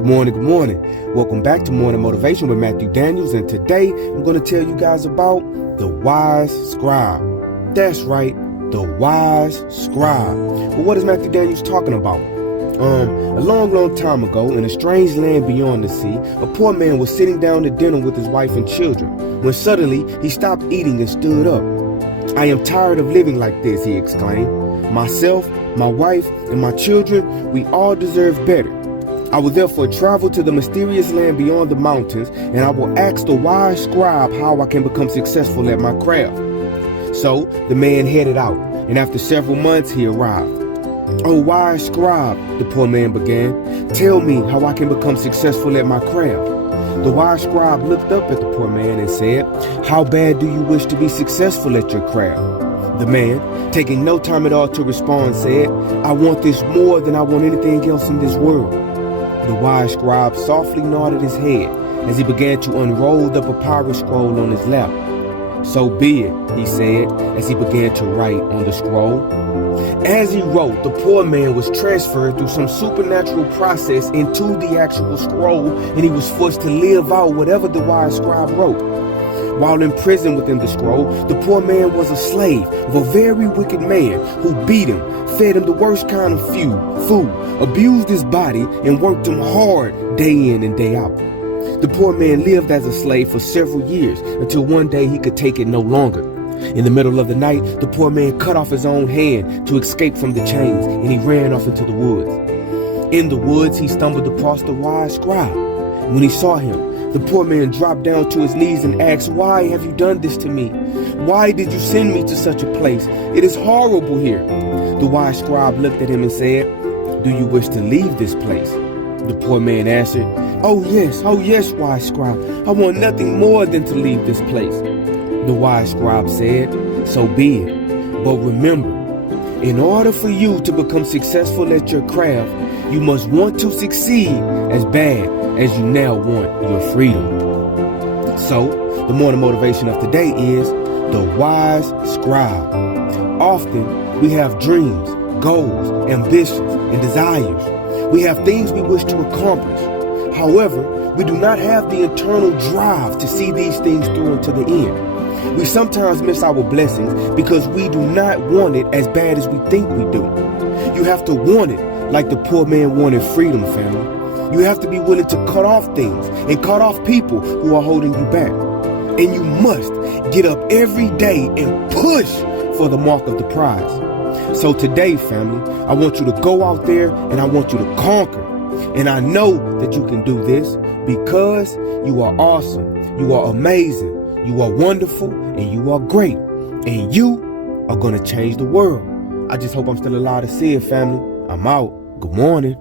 Good morning, good morning. Welcome back to Morning Motivation with Matthew Daniels, and today I'm going to tell you guys about the wise scribe. That's right, the wise scribe. But what is Matthew Daniels talking about? A long time ago, in a strange land beyond the sea, a poor man was sitting down to dinner with his wife and children, when suddenly he stopped eating and stood up. "I am tired of living like this," he exclaimed. "Myself, my wife, and my children, we all deserve better. I will therefore travel to the mysterious land beyond the mountains, and I will ask the wise scribe how I can become successful at my craft." So the man headed out, and after several months he arrived. "Oh, wise scribe," the poor man began, "tell me how I can become successful at my craft." The wise scribe looked up at the poor man and said, "How bad do you wish to be successful at your craft?" The man, taking no time at all to respond, said, "I want this more than I want anything else in this world." The wise scribe softly nodded his head as he began to unroll the papyrus scroll on his lap. "So be it," he said, as he began to write on the scroll. As he wrote, the poor man was transferred through some supernatural process into the actual scroll, and he was forced to live out whatever the wise scribe wrote. While in prison within the scroll, the poor man was a slave of a very wicked man who beat him, fed him the worst kind of food, abused his body, and worked him hard day in and day out. The poor man lived as a slave for several years until one day he could take it no longer. In the middle of the night, the poor man cut off his own hand to escape from the chains, and he ran off into the woods. In the woods, he stumbled across the wise scribe. When he saw him, the poor man dropped down to his knees and asked, "Why have you done this to me? Why did you send me to such a place? It is horrible here." The wise scribe looked at him and said, "Do you wish to leave this place?" The poor man answered, oh yes, wise scribe. I want nothing more than to leave this place." The wise scribe said, "So be it. But remember, in order for you to become successful at your craft, you must want to succeed as bad as you now want your freedom." So, the morning motivation of today is the wise scribe. Often, we have dreams, goals, ambitions, and desires. We have things we wish to accomplish. However, we do not have the internal drive to see these things through until the end. We sometimes miss our blessings because we do not want it as bad as we think we do. You have to want it like the poor man wanted freedom, family. You have to be willing to cut off things and cut off people who are holding you back. And you must get up every day and push for the mark of the prize. So today, family, I want you to go out there and I want you to conquer. And I know that you can do this because you are awesome, you are amazing, you are wonderful, and you are great. And you are going to change the world. I just hope I'm still alive to see it, family. I'm out. Good morning.